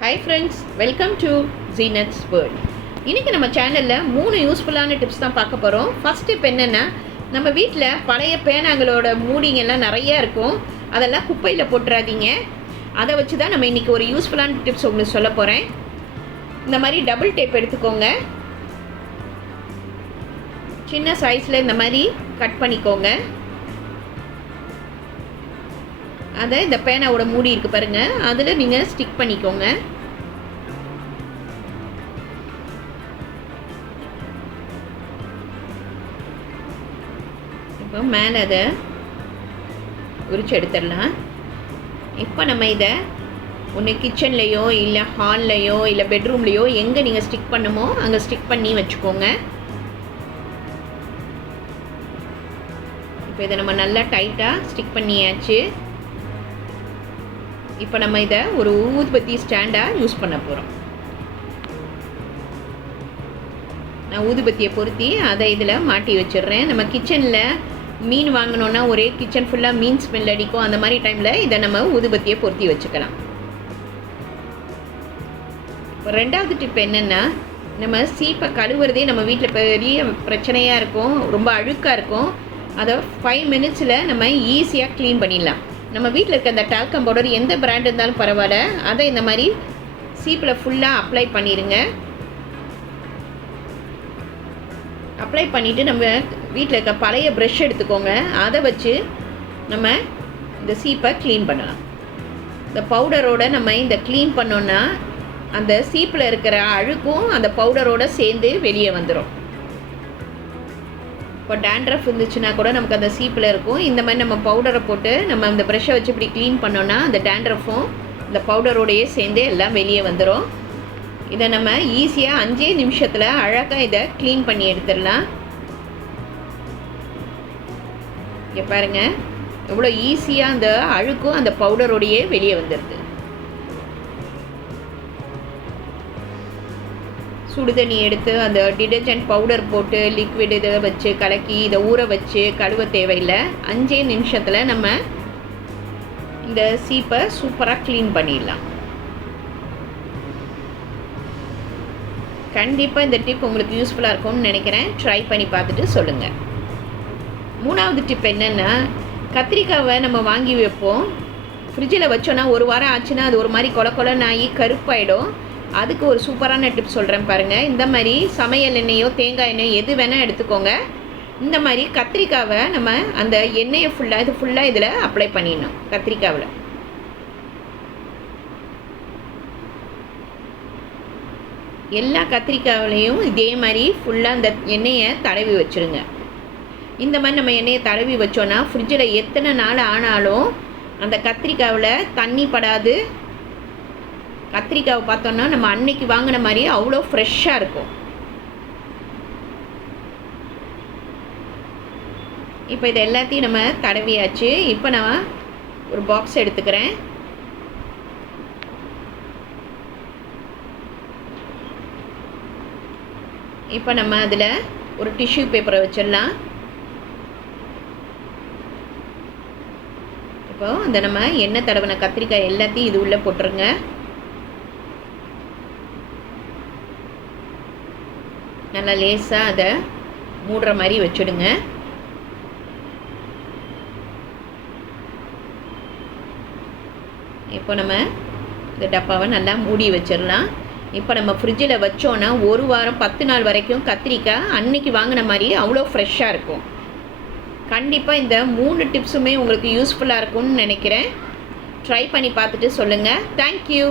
Hi friends, welcome to Zeenath's world. இன்றைக்கி நம்ம சேனலில் 3 யூஸ்ஃபுல்லான டிப்ஸ் தான் பார்க்க போகிறோம். ஃபஸ்ட் டிப் என்னென்னா, நம்ம வீட்டில் பழைய பேனாங்களோட மூடிங்கெல்லாம் நிறையா இருக்கும். அதெல்லாம் குப்பையில் போட்டுறாதீங்க. அதை வச்சு தான் நம்ம இன்றைக்கி ஒரு யூஸ்ஃபுல்லான டிப்ஸ் உங்களுக்கு சொல்ல போகிறேன். இந்த மாதிரி டபுள் டேப் எடுத்துக்கோங்க. சின்ன சைஸில் இந்த மாதிரி கட் பண்ணிக்கோங்க. அதை இந்த பேனாவோட மூடி இருக்குது பாருங்கள், அதில் நீங்கள் ஸ்டிக் பண்ணிக்கோங்க. இப்போ மேலே அதை உரிச்சு எடுத்துடலாம். இப்போ நம்ம இதை ஒன்று கிச்சன்லேயோ இல்லை ஹால்லையோ இல்லை பெட்ரூம்லேயோ எங்கே நீங்கள் ஸ்டிக் பண்ணுமோ அங்கே ஸ்டிக் பண்ணி வச்சுக்கோங்க. இப்போ இதை நம்ம நல்லா டைட்டாக ஸ்டிக் பண்ணியாச்சு. இப்போ நம்ம இதை ஒரு ஊதுபத்தி ஸ்டாண்டாக யூஸ் பண்ண போகிறோம். நான் ஊதுபத்தியை பொருத்தி அதை இதில் மாட்டி வச்சிடுறேன். நம்ம கிச்சனில் மீன் வாங்கினோன்னா ஒரே கிச்சன் ஃபுல்லாக மீன் ஸ்மெல் அடிக்கும். அந்த மாதிரி டைமில் இதை நம்ம ஊதுபத்தியை பொருத்தி வச்சுக்கலாம். இப்போ ரெண்டாவது டிப் என்னென்னா, நம்ம சீப்பை கழுவுறதே நம்ம வீட்டில் பெரிய பிரச்சனையாக இருக்கும், ரொம்ப அழுக்காக இருக்கும். அதை 5 மினிட்ஸில் நம்ம ஈஸியாக க்ளீன் பண்ணிடலாம். நம்ம வீட்டில் இருக்க அந்த டால்கம் பவுடர் எந்த பிராண்ட் இருந்தாலும் பரவாயில்ல, அதை இந்த மாதிரி சீப்பில் ஃபுல்லாக அப்ளை பண்ணிடுங்க. அப்ளை பண்ணிவிட்டு நம்ம வீட்டில் இருக்க பழைய ப்ரஷ் எடுத்துக்கோங்க. அதை வச்சு நம்ம இந்த சீப்பை க்ளீன் பண்ணலாம். இந்த பவுடரோடு நம்ம இந்த க்ளீன் பண்ணோன்னா அந்த சீப்பில் இருக்கிற அழுக்கும் அந்த பவுடரோடு சேர்ந்து வெளியே வந்துடும். இப்போ டேண்ட்ரஃப் இருந்துச்சுன்னா கூட நமக்கு அந்த சீப்பில் இருக்கும். இந்த மாதிரி நம்ம பவுடரை போட்டு நம்ம அந்த ப்ரெஷ்ஷை வச்சு இப்படி க்ளீன் பண்ணோன்னா அந்த டேண்ட்ரஃபும் இந்த பவுடரோடையே சேர்ந்து எல்லாம் வெளியே வந்துடும். இதை நம்ம ஈஸியாக 5 நிமிஷத்தில் அழகாக இதை க்ளீன் பண்ணி எடுத்துடலாம். இங்கே பாருங்கள், எவ்வளோ ஈஸியாக அந்த அழுக்கும் அந்த பவுடரோடையே வெளியே வந்துடுது. சுடுதண்ணி எடுத்து அந்த டிடர்ஜென்ட் பவுடர் போட்டு லிக்விட் இதை வச்சு கலக்கி இதை ஊற வச்சு கழுவ தேவையில்லை. 5 நிமிஷத்தில் நம்ம இந்த சீப்பை சூப்பராக க்ளீன் பண்ணிடலாம். கண்டிப்பாக இந்த டிப் உங்களுக்கு யூஸ்ஃபுல்லாக இருக்கும்னு நினைக்கிறேன். ட்ரை பண்ணி பார்த்துட்டு சொல்லுங்கள். 3வது டிப் என்னென்னா, கத்திரிக்காவை நம்ம வாங்கி வைப்போம். ஃப்ரிட்ஜில் வச்சோன்னா ஒரு வாரம் ஆச்சுன்னா அது ஒரு மாதிரி கொலன்னு ஆகி கருப்பாயிடும். அதுக்கு ஒரு சூப்பரான டிப் சொல்கிறேன் பாருங்கள். இந்த மாதிரி சமையல் எண்ணெயோ தேங்காய் எண்ணெயோ எது வேணால் எடுத்துக்கோங்க. இந்த மாதிரி கத்திரிக்காவை நம்ம அந்த எண்ணெயை ஃபுல்லாக இதில் அப்ளை பண்ணிடணும். கத்திரிக்காவில் எல்லா கத்திரிக்காவிலையும் இதே மாதிரி ஃபுல்லாக அந்த எண்ணெயை தடவி வச்சுருங்க. இந்த மாதிரி நம்ம எண்ணெயை தடவி வச்சோன்னா ஃப்ரிட்ஜில் எத்தனை நாள் ஆனாலும் அந்த கத்திரிக்காவில் தண்ணி படாது. கத்திரிக்காவை பார்த்தோன்னா நம்ம அன்னைக்கு வாங்கின மாதிரி அவ்வளோ ஃப்ரெஷ்ஷாக இருக்கும். இப்போ இது எல்லாத்தையும் நம்ம தடவியாச்சு. இப்போ நான் ஒரு பாக்ஸ் எடுத்துக்கிறேன். இப்போ நம்ம அதில் ஒரு டிஷ்யூ பேப்பரை வச்சிடலாம். இப்போ அந்த நம்ம எண்ணெய் தடவின கத்திரிக்காய் எல்லாத்தையும் இது உள்ளே போட்டுருங்க. நல்லா லேசாக அதை மூடுற மாதிரி வச்சுடுங்க. இப்போ நம்ம இந்த டப்பாவை நல்லா மூடி வச்சிடலாம். இப்போ நம்ம ஃப்ரிட்ஜில் வச்சோன்னா ஒரு வாரம் 10 நாள் வரைக்கும் கத்திரிக்காய் அன்னைக்கு வாங்கின மாதிரி அவ்வளோ ஃப்ரெஷ்ஷாக இருக்கும். கண்டிப்பாக இந்த 3 டிப்ஸுமே உங்களுக்கு யூஸ்ஃபுல்லாக இருக்கும்னு நினைக்கிறேன். ட்ரை பண்ணி பார்த்துட்டு சொல்லுங்கள். தேங்க்யூ.